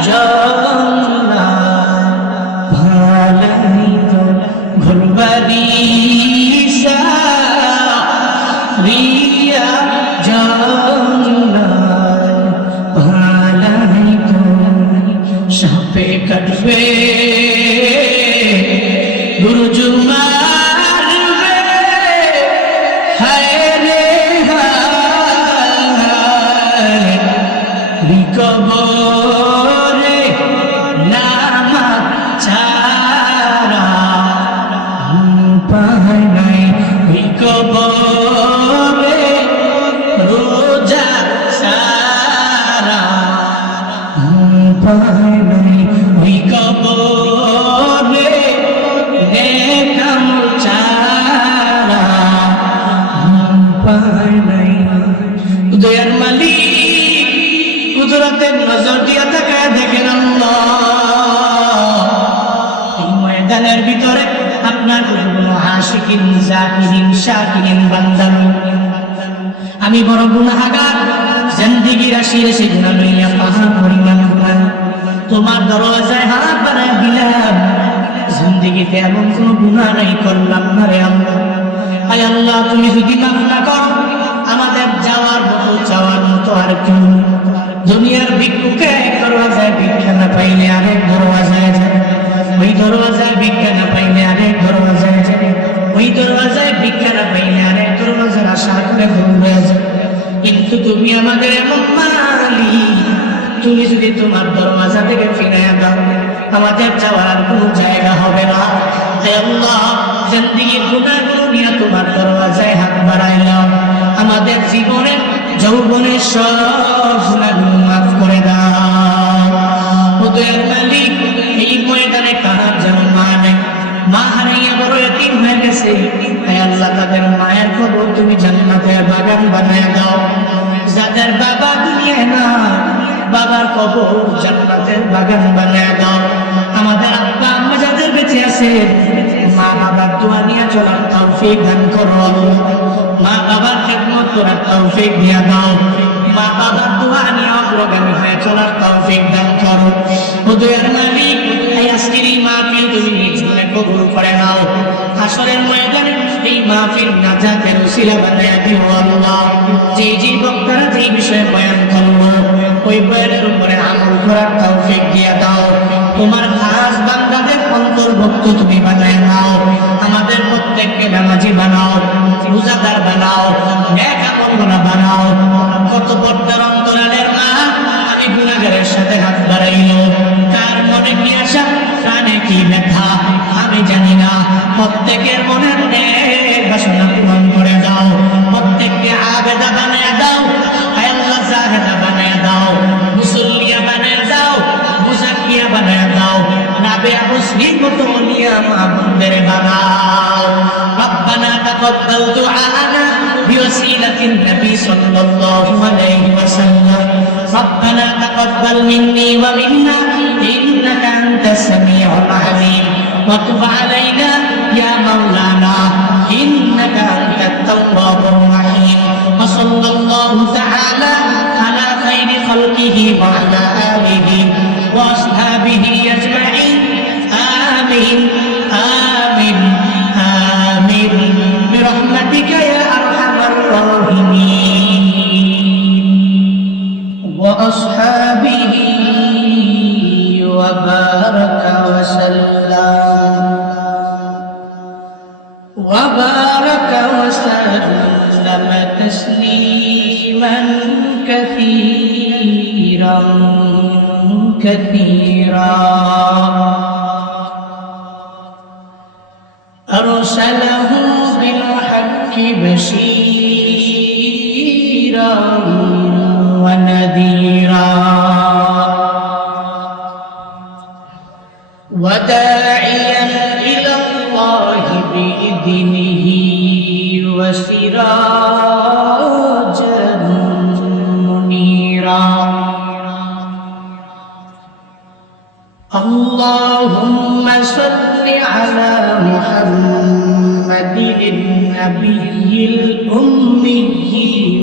জন্না ভালাইত, ঘরবাড়ি সারিয়া জন্না ভালাইত। সাপে কাটবে, গুরুজুমার কবরে নামাজ ছাড়া উপায় নাই, ওই কবরে রোজা ছাড়া উপায় নাই, ওই কবরে নেক আমল ছাড়া উপায় নাই। দয়ার মালিক কুদরতের নজর দিয়া তাকায় দেখেন আল্লাহ, এই ময়দানের ভিতরে আপনার কোনো আশিকিন জাকিরিন শাকিরিন বান্দা আমি বড় গুনাহগার, জিন্দেগির রাশি রাশি গুনাহ লইয়া পাহাড় পরিমাণ গুনাহ তোমার দরজায় হাত বাড়ায় দিলাম। জিন্দেগিতে এমন কোনো গুনাহ নাই করলাম না রে আল্লাহ। আয় আল্লাহ, তুমি যদি মাফ না করো আমাদের যাওয়ার মতো চাওয়ার মতো আর কেউ নেই। দুনিয়ার ভিক্ষুকে এক দরওয়াজায় ভিক্ষা না পাইলে আরেক দরওয়াজায় যায়, ওই দরওয়াজায় ভিক্ষা না পাইলে আরেক দরওয়াজায় যায়, ওই দরওয়াজায় ভিক্ষা না পাইলে আরেক দরওয়াজার আশা করে ঘুরে যায়। কিন্তু তুমি আমাদের এমন মালিক, তুমি যদি তোমার দরওয়াজা থেকে ফিরে দাও আমাদের যাওয়ার কোনো জায়গা হবে না। হে আল্লাহ, জিন্দেগির গুনাহগুলো নিয়ে তোমার দরওয়াজায় হাত বাড়াইলাম, আমাদের জীবনের যৌবনের সব গুনাহগুলো মাফ করে দাও। ও দয়ার মালিক, এই ময়দানে কাহার যেন মা নেই, মা হারাইয়া বড় এতিম হয়ে গেছে। হে আল্লাহ, তাদের মায়ের খবর তুমি জান্নাতের বাগান বানায় দাও। যাদের বাবা দুনিয়ায় না, বাবার কবর জান্নাতের বাগান বানায় দাও। আমাদের আব্বা আম্মা যাদের বেঁচে আছে, মা বাবার দোয়া নিয়ে চলার তৌফিক দান করো। মা বাবার খেদমত করার তৌফিক দিয়ে দাও। মা বাবার দোয়া নিয়ে অগ্রগামী হয়ে চলার তৌফিক দান করো। ও দয়ার মালিক, এই আজকের এই মাহফিল তুমি নিজ মনে কবুল করে নাও। হাসরের ময়দানে এই মাহফিল নাজাতের উসিলা বানায় দিও আল্লাহ। যে বক্তারা যে বিষয়ে বয়ান করলো ওই বয়ানের উপরে আমল করার তৌফিক দিয়ে দাও। তোমার খাস বান্দাদের অন্তর্ভুক্ত তুমি বানায় নাও। আমাদের প্রত্যেককে নামাজি বানাও, রোজাদার বানাও, নেক আমলওয়ালা বানাও। কত পর্দার অন্তরালের মা আমি গুনাহগারের সাথে হাত বাড়াইলো, কার মনে কি আশা কানে কি ব্যথা আমি জানি না। প্রত্যেকের মনের নেক বাসনা পূরণ করে দাও। প্রত্যেককে আবেদা বানায় দাও। আয় আল্লাহ, জাহেদা বানায় দাও, মুসল্লিয়া বানায় দাও, মুজাক্কিয়া বানায় দাও, নাবিয়া মুসলিম মতো ওলিয়া মাহবুবের বানাও। রব্বানা তাকাব্বাল দুআনা বিওসিলাতিন নবী সাল্লাল্লাহু আলাইহি ওয়াসাল্লাম। রব্বানা তাকাব্বাল মিন্নি ওয়া মিন্না ইন্নাকা আনতাস সামিউল আলিম ওয়া তুব আলাইনা ইয়া মাওলানা ইন্নাকা আনতাত তাওয়াবুর রাহিম। ওয়া সাল্লাল্লাহু তাআলা আলা খাইরি খালকিহি ওয়া আলা আলিহি ওয়া আসহাবিহি আজমাইন। আমিন আমিন আমিন বিরহমাতিকা ইয়া আরহামার রাহিমিন। ওয়া আসহাবিহি ওয়া বারাকা ওয়া সাল্লাম ওয়া বারাকা ওয়া সাল্লামা তাসলিমান কাসীরান কাসীরা। أرسله بالحق بشيرا ونذيرا وداعيا إلى الله بإذنه وسراجا منيرا. اللهم صل على محمد النبي الأمي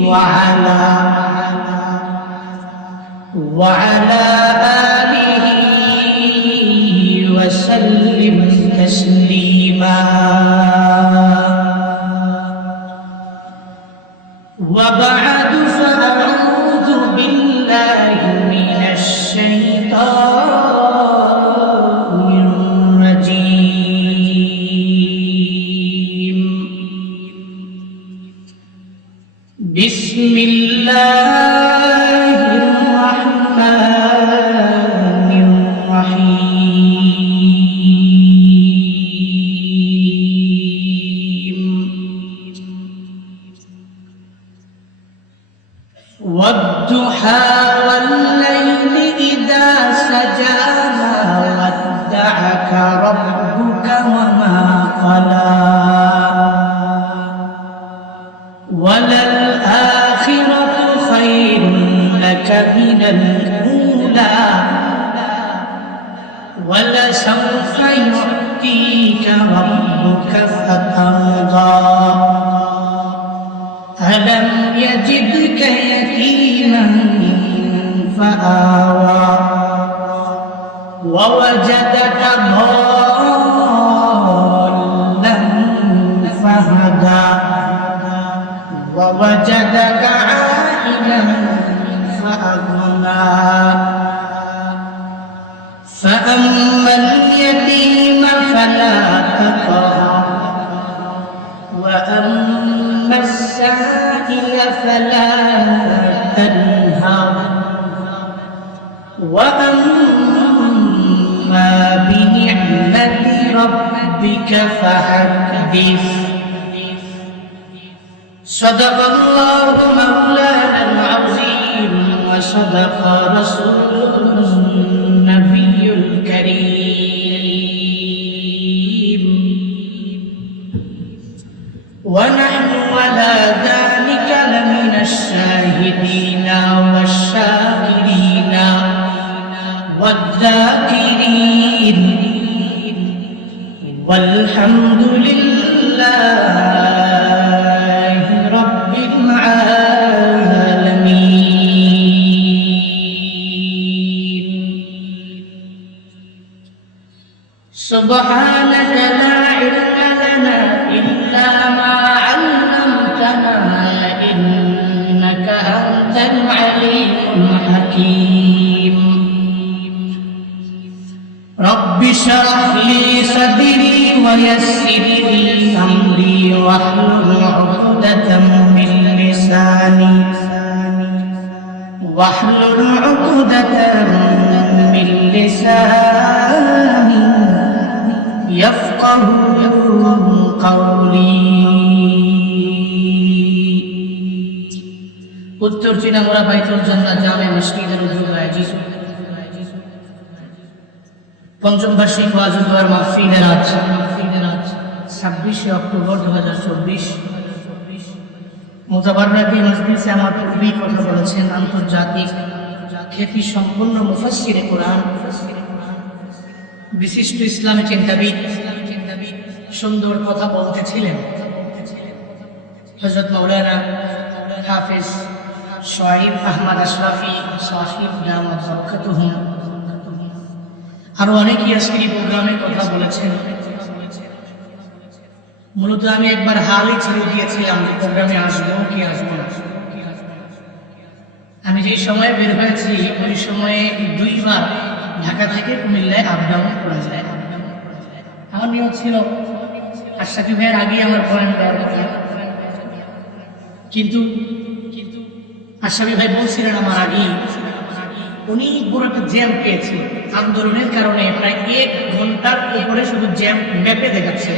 وعلى آله وسلم تسليما. وبعد فأعوذ بالله من الشيطان الرجيم. بسم الله الرحمن ولسوف يعطيك ربك فترضى ألم يجدك يتيما فآوى ووجدك ضالا فهدى ووجدك عائلا فأغنى فأما اليتيم فلا تقهر وأما السائل فلا تنهر وأما بنعمة ربك فحدث صدق الله مولانا العظيم وصدق رسوله النبي الكريم ونحن على ذلك لمن الشاهدين والشاكرين والذاكرين والحمد لله رب العالمين سبحانك لا علم لنا إلا ما علمتنا إنك أنت العليم الحكيم رب اشرح لي صدري ويسر لي أمري واحلل عقدة من لساني يفقه قولي উত্তর চীনামুড়া বাইতুল জান্নাত জামে মসজিদের উদ্যোগে আয়োজিত পঞ্চম বার্ষিক ওয়াজুল দোয়ার মাহফিলের আজ 26 অক্টোবর 2024 মুতাবাররাকি মজলিসে আমার পূর্বেই কথা বলেছেন আন্তর্জাতিক খ্যাতি সম্পন্ন মুফাসসিরে কোরআন বিশিষ্ট ইসলামী চিন্তাবিদ সুন্দর কথা বলতেছিলেন হযরত মাওলানা হাফেজ শহীদ আহমদ আশরাফি সাহিব দামাত বরকাতুহুম আরো অনেকেই আজকের প্রোগ্রামে কথা বলেছেন মূলত আমি একবার হালই ছেড়ে দিয়েছিলাম যে প্রোগ্রামে আসবো কি আসবো না আমি যে সময়ে বের হয়েছি ওই সময়ে 2 বার ঢাকা থেকে কুমিল্লায় আপ ডাউন করা যায় আমার নিয়ম ছিল আশরাফি ভাইয়ের আগে আমার পয়েন্ট দেওয়ার কথা কিন্তু আশরাফি ভাই বলছিলেন আমার আগেই অনেক বড় একটা জ্যাম পেয়েছি আন্দোলনের কারণে প্রায় 1 ঘন্টার উপরে শুধু জ্যাম ম্যাপে দেখাচ্ছে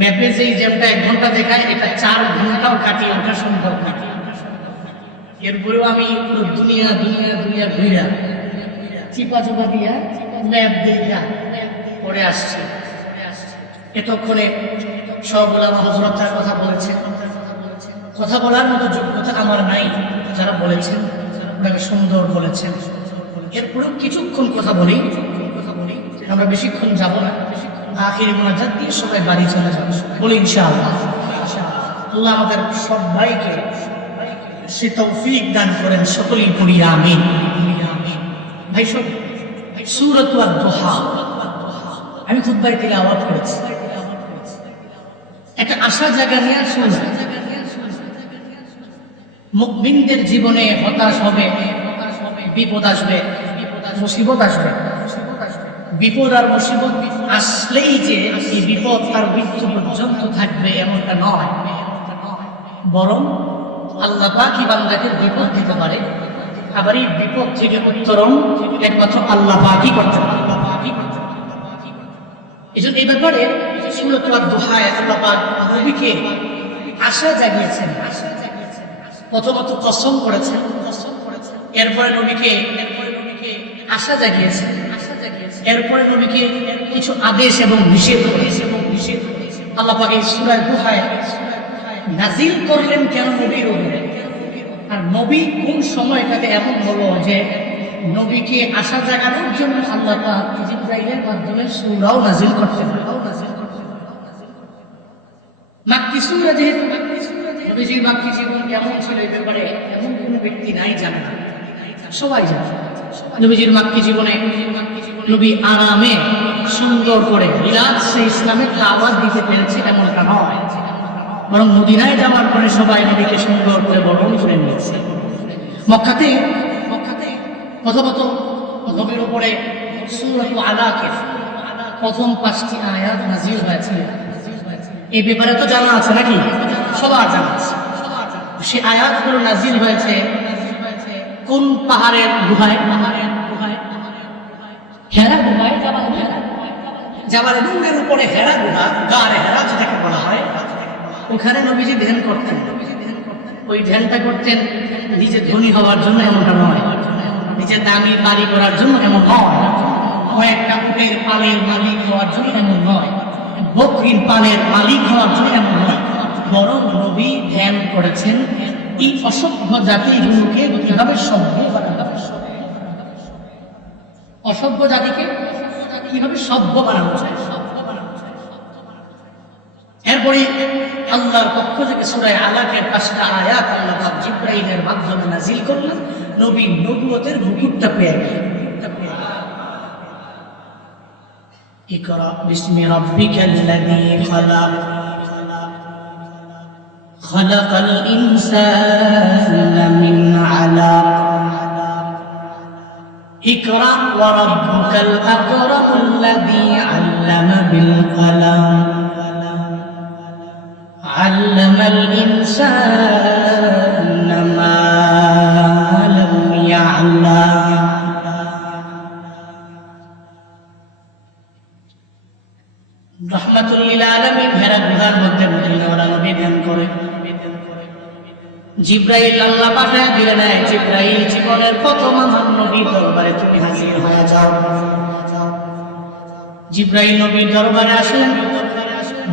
ম্যাপে যেই জ্যামটা 1 ঘন্টা দেখায় এটা 4 ঘন্টাও কাটিয়ে ওঠা সম্ভব না এরপরেও আমি পুরো দুনিয়া ঘুরা চিপা দিয়া ম্যাপ দেখা পড়ে আসছি এতক্ষণে সব ওলামা হযরত তার কথা বলেছেন কথা বলার মতো যোগ্যতা আমার নাই যারা বলেছেন ওনাকে সুন্দর বলেছেন এরপরেও কিছুক্ষণ কথা বলি আমরা বেশিক্ষণ যাব না আখিরি মোনাজাত দিয়ে সবাই বাড়ি চলে যাব বলি ইনশাআল্লাহ আল্লাহ আমাদের সবাইকে সে তৌফিক দান করেন সকলেই পড়ি আমিন ভাই সব সূরাত আদ-দুহা আমি খুতবায় তিলাওয়াত করেছি একটা আশা জায়গা নিয়ে শুনছি মুমিনদের জীবনে হতাশ হবে বিপদ আসবে মুসিবত আসবে বিপদ আর মুসিবত আসলেই যে এই বিপদ আর মৃত্যু পর্যন্ত থাকবে এমনটা নয় বরং আল্লাহ পাকই বান্দাকে বিপদ দিতে পারে আবার এই বিপদ থেকে উত্তরণ একমাত্র আল্লাহ পাকই করতে পারে এজন্য এই ব্যাপারে সূরাত আদ-দুহায় আল্লাহ পাক নবীকে আশা জাগিয়েছেন প্রথমত কসম করেছেন এরপরে নবীকে আশা জাগিয়েছেন এরপরে নবীকে কিছু আদেশ এবং নিষেধ করেছেন আল্লাহ পাক এই সূরা দুহায় নাজিল করলেন কেন নবীর উপরে আর নবী কোন সময়টাতে এমন হলো যে নবীকে আশা জাগানোর জন্য আল্লাহ পাক জিবরাইলের মাধ্যমে সূরাও নাযিল করতেন। মাক্কি সূরা যেহেতু নবীজির মাক্কি জীবন কেমন ছিল এই ব্যাপারে এমন কোনো ব্যক্তি নাই জানে না, সবাই জানে। নবীজির মাক্কি জীবনে নবী আরামে সুন্দর করে রিল্যাক্সে ইসলামের দাওয়াত দিতে পেরেছে এমনটা নয়, বরং মদিনায় যাওয়ার পরে সবাই নবীকে সুন্দর করে বরণ করে নিয়েছে। মক্কাতে প্রথমত নবীর উপরে সূরাতুল আলাকে প্রথম 5টি আয়াত নাযিল হয়েছে। এই ব্যাপারে তো জানা আছে নাকি? সবার জানা আছে। সে আয়াতগুলো নাযিল হয়েছে কোন পাহাড়ের গুহায়? হেরা গুহায়, জাবাল নূরের উপরে হেরা গুহা, গারে হেরা যেটাকে বলা হয়, ওখানে নবীজি ধ্যান করতেন। ওই ধ্যানটা করতেন নিজে ধনী হওয়ার জন্য এমনটা নয়, নিজে দামি বাড়ি করার জন্য এমন নয়, কয়েকটা উটের পালের মালিক হওয়ার জন্য এমন নয়, বকরির পালের মালিক হওয়ার জন্য এমন নয়, বরং নবী ধ্যান করেছেন এই অসভ্য জাতিগুলোকে কিভাবে সভ্য বানানো, অসভ্য জাতিকে কিভাবে সভ্য বানানো যায়। এরপরে আল্লাহর পক্ষ থেকে সূরা আলাকের 5টা আয়াত আল্লাহ পাক জিবরাইলের মাধ্যমে নাযিল করলেন, নবী নবুয়তের মুকুটটা পেয়ে গেলেন। ইকরা বিসমি রাব্বিকাল্লাযী খালাক খালাকাল ইনসানা মিন আলাক ইকরা ওয়া রাব্বুকাল আকরামুল্লাযী আল্লামা বিল কলম علم الإنسان ما لم يعلم رحمة للعالمين হেরা গুহার মধ্যে মদিনাওয়ালা নবী ধ্যান করে। জিবরাইল আল্লাহ পাঠায় দিলেন, জিবরাইল জীবনের প্রথম আমার নবীর দরবারে তুমি হাজির হয়ে যাও। জিবরাইল নবীর দরবারে আসলেন,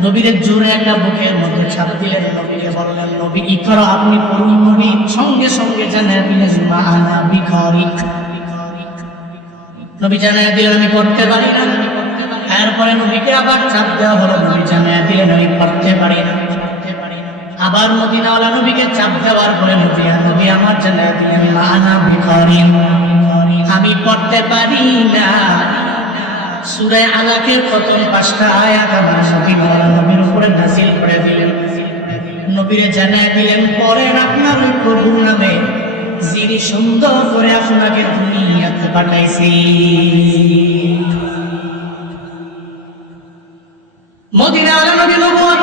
নবীর জোরে একটা বুকের মধ্যে ছাপ দিলেন, নবীকে বললেন, নবী ইকরা, আপনি পড়ুন। নবী সঙ্গে সঙ্গে জানায় দিলেন মা আনা বিকারিক, নবী জানায় দিলেন আমি পড়তে পারি না। এরপরে নবীকে আবার চাপ দেওয়া হলো, নবী জানায় দিলেন আমি পড়তে পারি না। আবার মদিনাওয়ালা নবীকে চাপ দেওয়ার পরে নবী আমার জানায় দিলেন মা আনা বিকারিক, আমি পড়তে পারি না। সূরা আলাকের প্রথম 5টা আয়াত আবার নবীর উপরে নাযিল করে দিলেন। নবীরে জানায় দিলেন, পরেন আপনার ওই প্রভুর নামে যিনি সুন্দর করে আপনাকে দুনিয়াতে পাঠাইছি। মদিনাওয়ালা নবী নবুয়ত